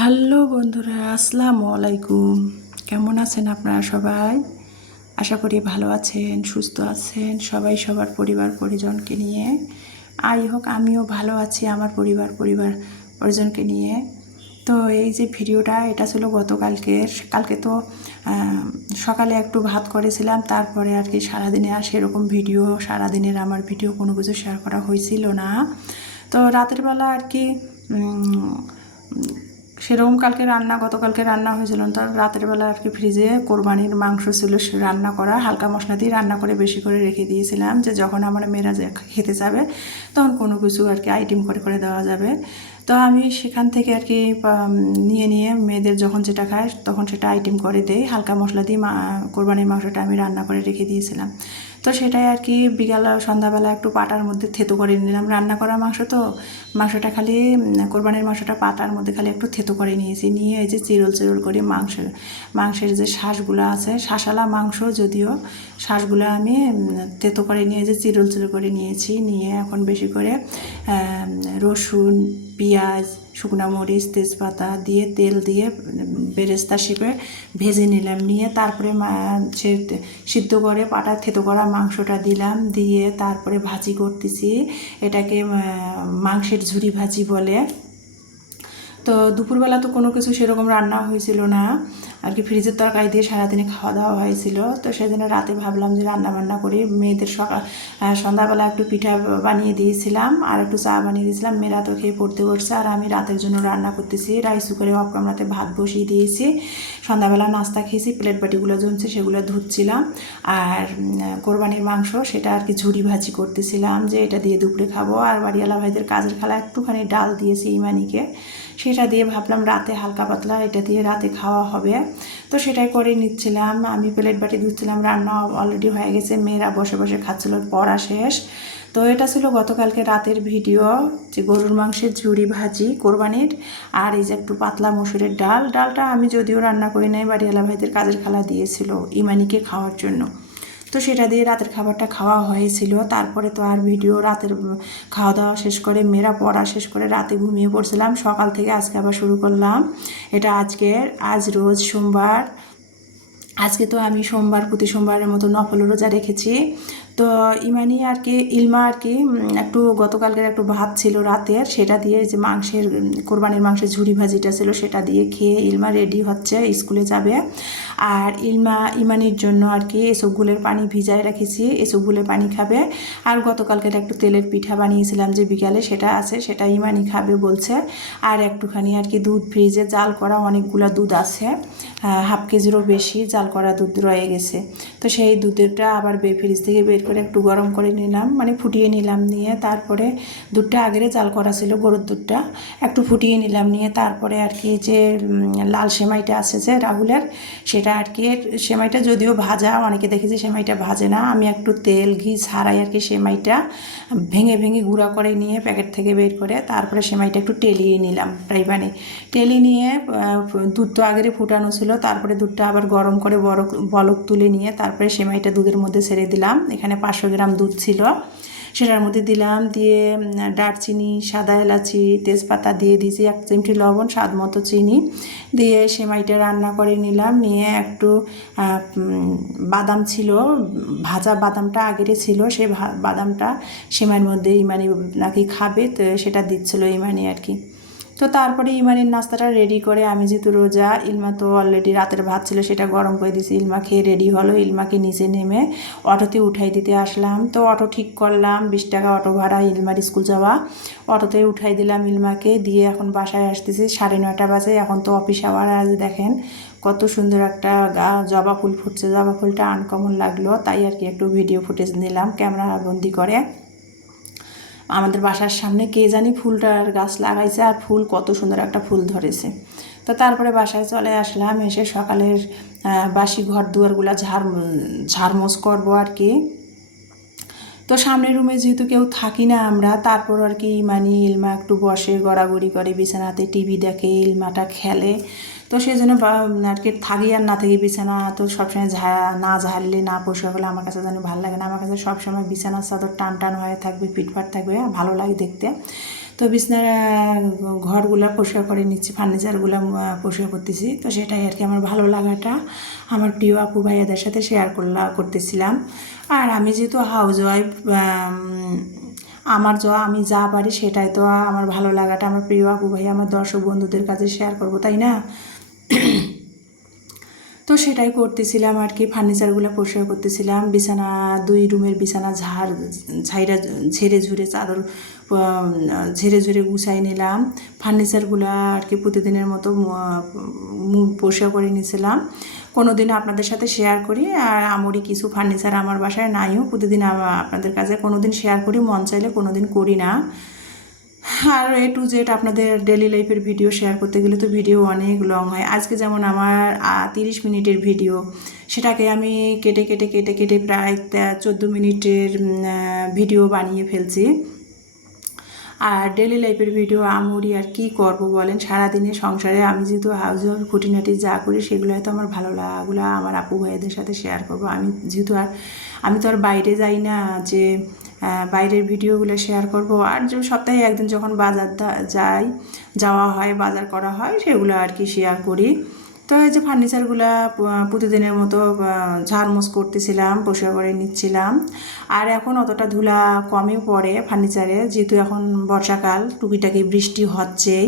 Hello বন্ধুরা, আসসালামু আলাইকুম। কেমন আছেন আপনারা সবাই? আশা করি ভালো আছেন, সুস্থ আছেন সবাই সবার পরিবার পরিজনকে নিয়ে। হোক আমিও ভালো আছি আমার পরিজনকে নিয়ে। তো এই যে ভিডিওটা, এটা ছিল কালকে তো সকালে একটু ভাত করেছিলাম, তারপরে আর কি সারাদিনে আর সেরকম সারাদিনের আমার ভিডিও কোনো কিছু শেয়ার করা হয়েছিল না। তো রাতের বেলা আর কি সেরকম গতকালকে রান্না হয়েছিল, তো রাতের বেলা আর কি ফ্রিজে কোরবানির মাংস ছিল রান্না করা, হালকা মশলা দিয়ে রান্না করে বেশি করে রেখে দিয়েছিলাম, যে যখন আমার মেয়েরা খেতে যাবে তখন কোনো কিছু আর কি আইটেম করে করে দেওয়া যাবে। তো আমি সেখান থেকে আর কি নিয়ে মেয়েদের যখন যেটা খায় তখন সেটা আইটেম করে দেই, হালকা মশলা দিয়ে কোরবানির মাংসটা আমি রান্না করে রেখে দিয়েছিলাম। তো সেটাই আর কি সন্ধ্যাবেলা একটু পাটার মধ্যে থেতো করে নিলাম, রান্না করা মাংস তো মাংসটা খালি কোরবানির মাংসটা পাটার মধ্যে খালি একটু থেতো করে নিয়েছি, নিয়ে এই যে চিরল করে মাংসের যে শ্বাসগুলো আছে, শ্বাসালা মাংস যদিও, শ্বাসগুলো আমি থেতো করে নিয়ে যে চিরল করে নিয়েছি, নিয়ে এখন বেশি করে রসুন, পেঁয়াজ, শুকনো মরিচ, তেজপাতা দিয়ে তেল দিয়ে বেরেস্তা শেপে ভেজে নিলাম, নিয়ে তারপরে সিদ্ধ করে পাটা থেতো করা মাংসটা দিলাম, দিয়ে তারপরে ভাজি করতেছি। এটাকে মাংসের ঝুরি ভাজি বলে। তো দুপুরবেলা তো কোনো কিছু সেরকম রান্না হয়েছিল না আর কি, ফ্রিজের তরকারি দিয়ে সারাদিনে খাওয়া দাওয়া হয়েছিল। তো সেদিন রাতে ভাবলাম যে রান্না বান্না করি, মেয়েদের সন্ধ্যাবেলা একটু পিঠা বানিয়ে দিয়েছিলাম আর একটু চা বানিয়ে দিয়েছিলাম, মেয়েরা তো খেয়ে পড়তে বসছে, আর আমি রাতের জন্য রান্না করতেছি। রাইস কুকারে অফ ক্যামেরাতে ভাত বসিয়ে দিয়েছি, সন্ধ্যাবেলা নাস্তা খেয়েছি, প্লেট বাটিগুলো জমছে সেগুলো ধুচ্ছিলাম, আর কোরবানির মাংস সেটা আর কি ঝুরি ভাজি করতেছিলাম, যে এটা দিয়ে দুপুরে খাবো। আর বাড়িওয়ালা ভাইদের কাজের খালা একটুখানি ডাল দিয়েছি ইমানিকে, সেটা দিয়ে ভাবলাম রাতে হালকা পাতলা এটা দিয়ে রাতে খাওয়া হবে। তো সেটাই করে নিচ্ছিলাম, আমি প্লেট বাটি ধুচ্ছিলাম, রান্না অলরেডি হয়ে গেছে, মেয়েরা বসে বসে খাচ্ছিল, পড়া শেষ। তো এটা ছিল গতকালকে রাতের ভিডিও, যে গরুর মাংসের ঝুরি ভাজি কোরবানির, আর এই যে একটু পাতলা মসুরের ডালটা আমি যদিও রান্না করি নাই, বাড়িওয়ালা ভাইদের কাজের খালা দিয়েছিল ইমানিকে খাওয়ার জন্য। তো সেটা দিয়ে রাতের খাবারটা খাওয়া হয়েছিল। তারপরে তো আর রাতের খাওয়া দাওয়া শেষ করে মেয়েরা পড়া শেষ করে রাতে ঘুমিয়ে পড়ছিলাম, সকাল থেকে আজকে আবার শুরু করলাম। এটা আজ রোজ সোমবার, আজকে তো আমি প্রতি সোমবারের মতো নফল রোজা রেখেছি। তো ইলমা আর কি একটু গতকালকের একটু ভাত ছিল রাতের, সেটা দিয়ে যে কোরবানির মাংসের ঝুরি ভাজিটা ছিল সেটা দিয়ে খেয়ে ইলমা রেডি হচ্ছে, স্কুলে যাবে। আর ইমানির জন্য আর কি এসবগুলের পানি ভিজায় রেখেছি, এসবগুলের পানি খাবে। আর গতকালকের একটু তেলের পিঠা বানিয়েছিলাম যে বিকালে, সেটা আছে, সেটা ইমানি খাবে বলছে। আর একটুখানি আর কি দুধ, ফ্রিজে জাল করা অনেকগুলো দুধ আছে, হাফ কেজিরও বেশি জাল করা দুধ রয়ে গেছে। তো সেই দুধটা আবার ফ্রিজ থেকে বের করে একটু গরম করে নিলাম, মানে ফুটিয়ে নিলাম, নিয়ে তারপরে দুধটা আগের জাল করা ছিল গরুর দুধটা, একটু ফুটিয়ে নিলাম, নিয়ে তারপরে আর কি যে লাল সেমাইটা আছে যে রাহুলের, সেটা আর কি সেমাইটা যদিও ভাজা, অনেকে দেখেছি সেমাইটা ভাজে না, আমি একটু তেল ঘি ছাড়াই আর কি সেমাইটা ভেঙে গুঁড়া করে নিয়ে প্যাকেট থেকে বের করে তারপরে সেমাইটা একটু টেলিয়ে নিলাম ফ্রাই প্যানে, টেলে নিয়ে দুধ তো আগেরই ফুটানো ছিল, তারপরে দুধটা আবার গরম করে বলক তুলে নিয়ে তারপরে সেমাইটা দুধের মধ্যে ছেড়ে দিলাম। এখানে 500 গ্রাম দুধ ছিল, সেটার মধ্যে দিলাম, দিয়ে দারচিনি, সাদা এলাচি, তেজপাতা দিয়ে দিয়েছি, 1 চিমটি লবণ, স্বাদ মতো চিনি দিয়ে সেমাইটা রান্না করে নিলাম। নিয়ে একটু বাদাম ছিল, ভাজা বাদামটা আগেরই ছিল, সেই বাদামটা সেমাইয়ের মধ্যে ইমানি নাকি খাবে, তো সেটা দিচ্ছিল ইমানি আর কি। তো তারপরে ইমানির নাস্তাটা রেডি করে, আমি যেহেতু রোজা, ইলমা তো অলরেডি রাতের ভাত ছিল সেটা গরম করে দিয়েছি, ইলমা খেয়ে রেডি হলো, ইলমাকে নিচে নেমে অটোতে উঠাই দিতে আসলাম। তো অটো ঠিক করলাম, 20 টাকা অটো ভাড়া ইলমার স্কুল যাওয়া, অটোতে উঠাই দিলাম ইলমাকে, দিয়ে এখন বাসায় আসতেছি, 9:30 বাজে, এখন তো অফিস আওয়ার। আজ দেখেন কত সুন্দর একটা জবা ফুল ফুটছে, জবা ফুলটা আনকমন লাগলো, তাই আর কি একটু ভিডিও ফুটেজ নিলাম ক্যামেরা বন্দি করে। আমাদের বাসার সামনে কে জানি ফুলটার গাছ লাগাইছে, আর ফুল কত সুন্দর একটা ফুল ধরেছে। তো তারপরে বাসায় চলে আসলাম, এসে সকালের বাসি ঘর দুয়ারগুলো ঝাড়মোছ করবো আর কি। তো সামনের রুমে যেহেতু কেউ থাকি না আমরা, তারপর আর কি ইলমা একটু বসে গড়াগড়ি করে বিছানাতে, টিভি দেখে, ইলমাটা খেলে। তো সেই জন্য আর কি থাকি আর না থাকি, বিছানা তো সবসময় না ঝাড়লে না পরিষ্কার করলে আমার কাছে যেন ভালো লাগে না, আমার কাছে সবসময় বিছানার চাদর টান টান হয়ে থাকবে, ফিটফাট থাকবে, ভালো লাগে দেখতে। তো বিছনার ঘরগুলো পরিষ্কার করে নিচ্ছি, ফার্নিচারগুলো পরিষ্কার করতেছি। তো সেটাই আর কি আমার ভালো লাগাটা আমার প্রিয় আপু ভাইয়াদের সাথে শেয়ার করতেছিলাম। আর আমি যেহেতু হাউস ওয়াইফ, আমি যা পারি সেটাই তো আমার ভালো লাগাটা আমার প্রিয় আপু ভাই আমার দর্শক বন্ধুদের কাছে শেয়ার করব, তাই না? তো সেটাই করতেছিলাম আর কি, ফার্নিচারগুলো পরিষ্কার করতেছিলাম। বিছানা 2 রুমের বিছানা ঝেড়ে ঝুড়ে চাদর ঝেড়ে ঝুড়ে গুছাই নিলাম। ফার্নিচারগুলো আর কি প্রতিদিনের মতো পরিষ্কার করে নিয়েছিলাম। কোনো দিন আপনাদের সাথে শেয়ার করি, আর আমারই কিছু ফার্নিচার আমার বাসায় নাইও, প্রতিদিন আপনাদের কাছে কোনো দিন শেয়ার করি, মন চাইলে কোনো দিন করি না। আর A to Z আপনাদের ডেলি লাইফের ভিডিও শেয়ার করতে গেলে তো ভিডিও অনেক লং হয়। আজকে যেমন আমার 30 মিনিটের ভিডিও, সেটাকে আমি কেটে কেটে কেটে কেটে প্রায় 14 মিনিটের ভিডিও বানিয়ে ফেলছি। আর ডেলি লাইফের ভিডিও আমরি আর কি করব বলেন, সারাদিনে সংসারে আমি যেহেতু হাউস ওয়াইফ খুঁটিনাটি যা করি সেগুলো হয়তো আমার ভালো লাগাগুলো আমার আপু ভাইদের সাথে শেয়ার করব। আমি তো আর বাইরে যাই না যে বাইরের ভিডিওগুলো শেয়ার করব। আর যে সপ্তাহে একদিন যখন বাজার যাওয়া হয়, বাজার করা হয়, সেগুলো আর কি শেয়ার করি। তো এই যে ফার্নিচারগুলো প্রতিদিনের মতো ঝাড়মোছ করতেছিলাম, পরিষ্কার করে নিচ্ছিলাম। আর এখন অতটা ধুলা কমে পড়ে ফার্নিচারে, যেহেতু এখন বর্ষাকাল, টুকিটাকি বৃষ্টি হচ্ছেই,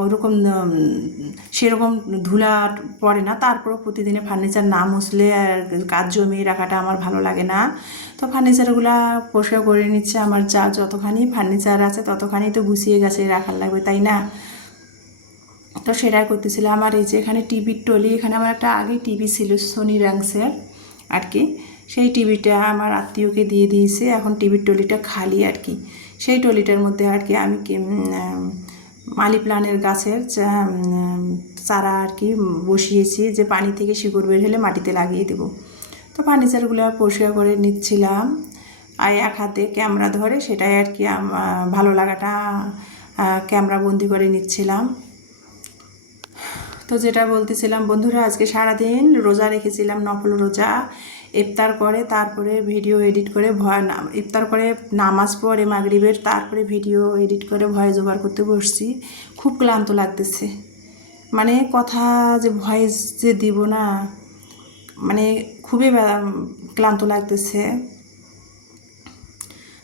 ওইরকম সেরকম ধুলা পড়ে না। তারপরও প্রতিদিনে ফার্নিচার না মুছলে আর কাজ জমিয়ে রাখাটা আমার ভালো লাগে না। তো ফার্নিচারগুলো পরিষ্কার করে নিচ্ছে। আমার যা যতখানি ফার্নিচার আছে ততখানি তো গুছিয়ে গেছে রাখার লাগবে, তাই না? তো সেটাই করতেছিলাম। আর এই যে এখানে টিভির টলি, এখানে আমার একটা আগে টিভি ছিল সোনি র্যাংসের আর কি, সেই টিভিটা আমার আত্মীয়কে দিয়ে দিয়েছে। এখন টিভির টলিটা খালি আর কি। সেই টলিটার মধ্যে আর কি আমি মালি প্লান্টের গাছের চারা আর কি বসিয়েছি, যে পানি থেকে শিকড় বের হলে মাটিতে লাগিয়ে দেব। তো ফার্নিচারগুলো পরিষ্কার করে নিচ্ছিলাম, আর এক হাতে ক্যামেরা ধরে সেটাই আর কি ভালো লাগাটা ক্যামেরা বন্দি করে নিচ্ছিলাম। তো যেটা বলতেছিলাম বন্ধুরা, আজকে সারাদিন রোজা রেখেছিলাম, নফল রোজা। ইফতার করে তারপরে ভিডিও এডিট করে ইফতার করে নামাজ পড়ে মাগরিবের, তারপরে ভিডিও এডিট করে ভয়েস ওভার করতে বসছি। খুব ক্লান্ত লাগতেছে, মানে কথা যে ভয়েস যে দিব না, মানে খুবই ক্লান্ত লাগতেছে।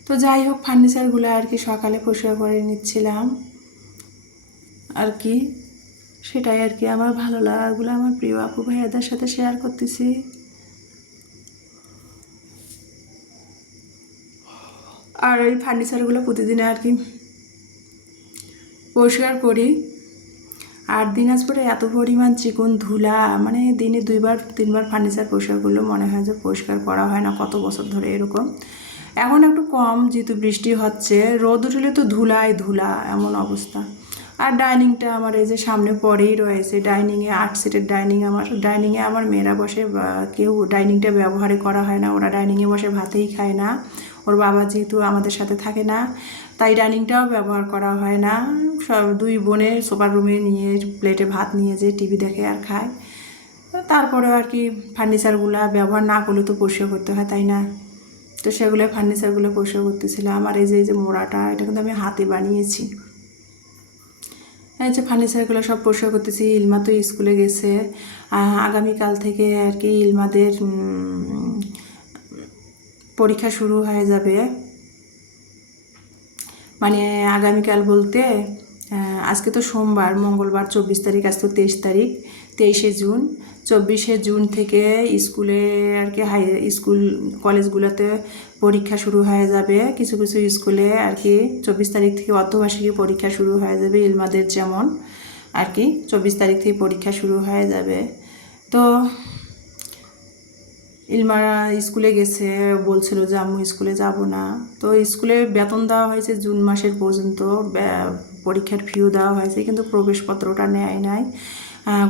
তো যাই হোক, ফার্নিচারগুলো আর কি সকালে পরিষ্কার করে নিচ্ছিলাম আর কি, সেটাই আর কি আমার ভালো লাগাগুলো আমার প্রিয় আপু ভাইয়াদের সাথে শেয়ার করতেছি। আর এই ফার্নিচারগুলো প্রতিদিন আর কি পরিষ্কার করি। আর দিনাজপুরে এত পরিমাণ চিকন ধুলা, মানে দিনে 2-3 বার ফার্নিচার পরিষ্কার করলেও মনে হয় যে পরিষ্কার করা হয় না কত বছর ধরে এরকম। এখন একটু কম, যেহেতু বৃষ্টি হচ্ছে, রোদ উঠলে তো ধুলায় ধুলা এমন অবস্থা। আর ডাইনিংটা আমার এই যে সামনে পরেই রয়েছে, ডাইনিংয়ে 8 সিটের ডাইনিংয়ে আমার মেয়েরা বসে, কেউ ডাইনিংটা ব্যবহারই করা হয় না, ওরা ডাইনিংয়ে বসে ভাতেই খায় না। ওর বাবা যেহেতু আমাদের সাথে থাকে না, তাই ডাইনিংটাও ব্যবহার করা হয় না। সব 2 বোনে সোফার রুমে নিয়ে প্লেটে ভাত নিয়ে যে টিভি দেখে আর খায়। তারপরেও আর কি ফার্নিচারগুলো ব্যবহার না করলে তো পরিষ্কার করতে হয়, তাই না? তো সেগুলো ফার্নিচারগুলো পরিষ্কার করতেছিলাম। আর এই যে মোড়াটা, এটা কিন্তু আমি হাতে বানিয়েছি। এই যে ফার্নিচারগুলো সব পরিষ্কার করতেছি। ইলমা তো স্কুলে গেছে, আগামীকাল থেকে আর কি ইলমাদের পরীক্ষা শুরু হয়ে যাবে। মানে আগামীকাল বলতে আজকে তো সোমবার, মঙ্গলবার 24 তারিখ, আজ তো 23 তারিখ, 23শে জুন। 24শে জুন থেকে স্কুলে আর কি স্কুল কলেজগুলোতে পরীক্ষা শুরু হয়ে যাবে। কিছু কিছু স্কুলে আর কি 24 তারিখ থেকে অর্ধবার্ষিকী পরীক্ষা শুরু হয়ে যাবে, ইলমাদের যেমন আর কি 24 তারিখ থেকে পরীক্ষা শুরু হয়ে যাবে। তো ইলমা স্কুলে গেছে, বলছিল যে আম্মু স্কুলে যাব না। তো স্কুলে বেতন দেওয়া হয়েছে জুন মাসের পর্যন্ত, পরীক্ষার ফিও দেওয়া হয়েছে, কিন্তু প্রবেশপত্রটা নেয় নাই।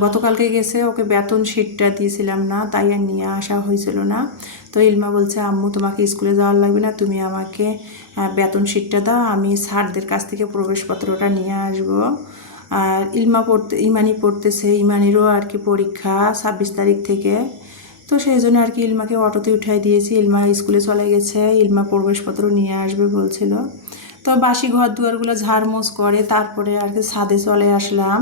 গতকালকে গেছে, ওকে বেতন শিটটা দিয়েছিলাম না, তাই আর নিয়ে আসা হয়েছিল না। তো ইলমা বলছে আম্মু তোমাকে স্কুলে যাওয়ার লাগবে না, তুমি আমাকে বেতন শিটটা দাও, আমি স্যারদের কাছ থেকে প্রবেশপত্রটা নিয়ে আসবো। আর ইমানি পড়তেছে, ইমানিরও আর কি পরীক্ষা 26 তারিখ থেকে। তো সেই জন্য আর কি ইলমাকে অটোতে উঠাই দিয়েছি। ইলমা স্কুলে চলে গেছে, ইলমা প্রবেশপত্র নিয়ে আসবে বলছিল। তো বাসি ঘর দুয়ারগুলো ঝাড়মোছ করে তারপরে আর কি ছাদে চলে আসলাম।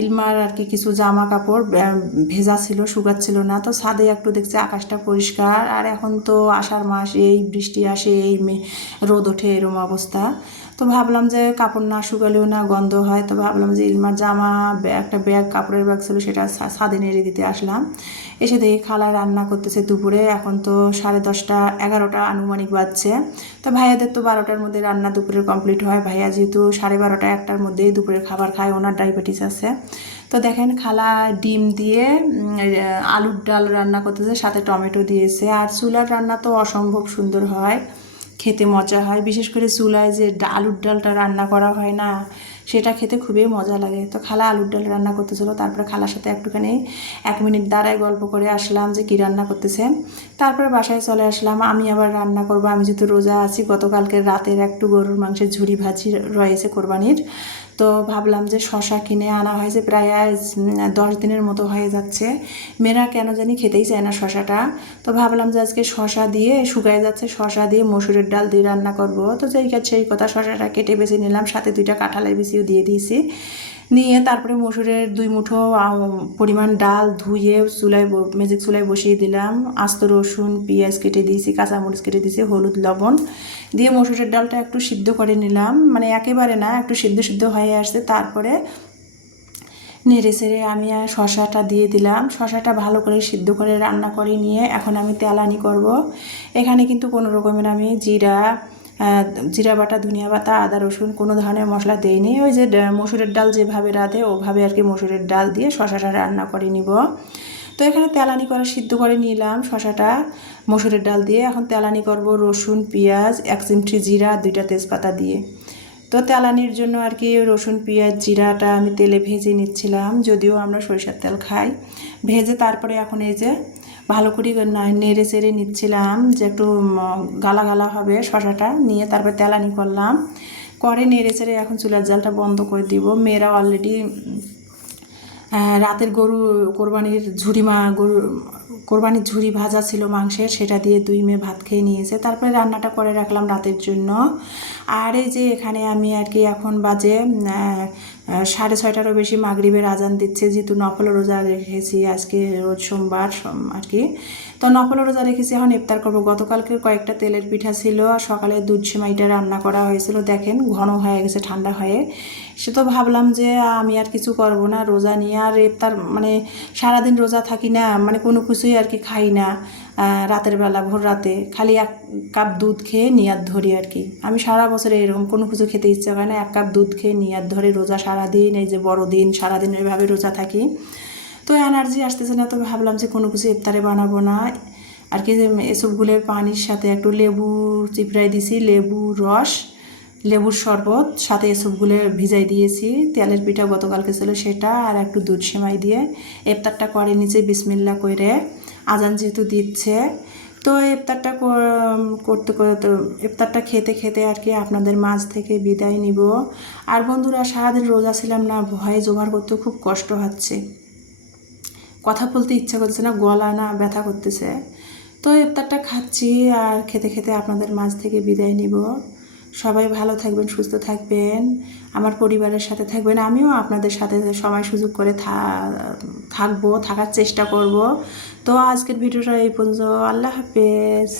ইলমার আর কি কিছু জামা কাপড় ভেজা ছিল, শুকাচ্ছিল না, তো ছাদে একটু দেখছি আকাশটা পরিষ্কার। আর এখন তো আষাঢ় মাস, এই বৃষ্টি আসে এই রোদ ওঠে, এরম অবস্থা। তো ভাবলাম যে কাপড় না শুকালেও না গন্ধ হয়, তো ভাবলাম যে ইলমার জামা একটা ব্যাগ, কাপড়ের ব্যাগ ছিল, সেটা ছাদে নেড়ে দিতে আসলাম। এসে দেখি খালা রান্না করতেছে দুপুরে। এখন তো 10:30 11টা আনুমানিক বাজছে। তো ভাইয়াদের তো 12টার মধ্যে রান্না দুপুরের কমপ্লিট হয়। ভাইয়া যেহেতু 12:30 1টার মধ্যেই দুপুরের খাবার খায়, ওনার ডায়াবেটিস আছে। তো দেখেন খালা ডিম দিয়ে আলুর ডাল রান্না করতেছে, সাথে টমেটো দিয়েছে। আর চুলার রান্না তো অসম্ভব সুন্দর হয়, খেতে মজা হয়। বিশেষ করে চুলায় যে আলুর ডালটা রান্না করা হয় না, সেটা খেতে খুবই মজা লাগে। তো খালা আলুর ডাল রান্না করতেছিল, তারপরে খালার সাথে একটুখানি 1 মিনিট দাঁড়ায় গল্প করে আসলাম যে কী রান্না করতেছে। তারপরে বাসায় চলে আসলাম। আমি আবার রান্না করব, আমি যেহেতু রোজা আছি। গতকালকের রাতের একটু গরুর মাংসের ঝুরি ভাজি রয়েছে কোরবানির। তো ভাবলাম যে শশা কিনে আনা হয়েছে, প্রায় 10 দিনের মতো হয়ে যাচ্ছে। মেয়েরা কেন জানি খেতেই চায় না শশাটা। তো ভাবলাম যে আজকে শশা দিয়ে, শুকায় যাচ্ছে, শশা দিয়ে মসুরের ডাল দিয়ে রান্না করব। তো সেই কথা, শশাটা কেটে বেছে নিলাম, সাথে 2টা কাঁঠালের বিচিও দিয়ে দিয়েছি। নিয়ে তারপরে মসুরের 2 মুঠো পরিমাণ ডাল ধুয়ে ম্যাজিক চুলায় বসিয়ে দিলাম। আস্ত রসুন, পেঁয়াজ কেটে দিয়েছি, কাঁচামরিচ কেটে দিয়েছি, হলুদ লবণ দিয়ে মসুরের ডালটা একটু সিদ্ধ করে নিলাম। মানে একেবারে না, একটু সিদ্ধ হয়ে আসছে। তারপরে নেড়ে চেড়ে আমি আর শশাটা দিয়ে দিলাম। শশাটা ভালো করে সিদ্ধ করে রান্না করে নিয়ে এখন আমি তেলানি করব। এখানে কিন্তু কোনো রকমের আমি জিরা বাটা, ধনিয়া বাটা, আদা রসুন কোনো ধরনের মশলা দেইনি। ওই যে মসুরের ডাল যেভাবে রাঁধে ওভাবে আর কি মসুরের ডাল দিয়ে শশাটা রান্না করে নিব। তো এখানে তেলানি করে সিদ্ধ করে নিলাম শশাটা মসুরের ডাল দিয়ে। এখন তেলানি করব রসুন, পেঁয়াজ, 1 চিমটি জিরা, 2টা তেজপাতা দিয়ে। তো তেলানির জন্য আর কি রসুন, পেঁয়াজ, জিরাটা আমি তেলে ভেজে নিচ্ছিলাম, যদিও আমরা সরিষার তেল খাই। ভেজে তারপরে এখন এই যে ভালো করে নেড়ে চেড়ে নিচ্ছিলাম যে একটু গালা গালা হবে শশাটা। নিয়ে তারপর তেলানি করলাম, করে নেড়ে চেড়ে এখন চুলার জালটা বন্ধ করে দিব। মেয়েরা অলরেডি রাতের কোরবানির ঝুরি ভাজা ছিল মাংসের, সেটা দিয়ে 2 মেয়ে ভাত খেয়ে নিয়েছে। তারপরে রান্নাটা করে রাখলাম রাতের জন্য। আর এই যে এখানে আমি আর কি এখন বাজে 6:30টারও বেশি, মাগরিবের আজান দিচ্ছে। যেহেতু নফল রোজা রেখেছি, আজকে রোজ সোমবার আর কি, তো নফল রোজা রেখেছি। এখন ইফতার করবো। গতকালকের কয়েকটা তেলের পিঠা ছিল, আর সকালে দুধ সেমাইটা রান্না করা হয়েছিল। দেখেন ঘন হয়ে গেছে ঠান্ডা হয়ে। সে তো ভাবলাম যে আমি আর কিছু করব না রোজা নিয়ে। আর ইফতার মানে সারাদিন রোজা থাকি না, মানে কোনো কিছুই আর কি খাই না। রাতের বেলা ভোর রাতে খালি 1 কাপ দুধ খেয়ে নিয়াত ধরি আর কি। আমি সারা বছরে এরকম কোনো কিছু খেতে ইচ্ছে করে না, 1 কাপ দুধ খেয়ে নিয়াত ধরে রোজা সারাদিন, এই যে বড়দিন সারাদিন এভাবে রোজা থাকি। তো এনার্জি আসতেছে না, তো ভাবলাম যে কোনো কিছু ইফতারে বানাবো না আর কি। এসবগুলোর পানির সাথে একটু লেবু চিপড়াই দিছি, লেবুর শরবত, সাথে এসবগুলো ভিজাই দিয়েছি। তেলের পিঠা গতকালকে ছিল সেটা, আর একটু দুধ সেমাই দিয়ে ইফতারটা করে নিচে বিসমিল্লাহ করে। আজান যেহেতু দিচ্ছে, তো ইফতারটা ইফতারটা খেতে খেতে আর কি আপনাদের মাঝ থেকে বিদায় নিব। আর বন্ধুরা, সারাদিন রোজা ছিলাম না, ভয়ে জোগাড় করতে খুব কষ্ট হচ্ছে, কথা বলতে ইচ্ছা করছে না, গলা না ব্যথা করতেছে। তো ইফতারটা খাচ্ছি আর খেতে খেতে আপনাদের মাঝ থেকে বিদায় নিব। সবাই ভালো থাকবেন, সুস্থ থাকবেন, আমার পরিবারের সাথে থাকবেন। আমিও আপনাদের সাথে সময় সুযোগ করে থাকার চেষ্টা করব। তো আজকের ভিডিওটা এই পর্যন্ত। আল্লাহ হাফেজ।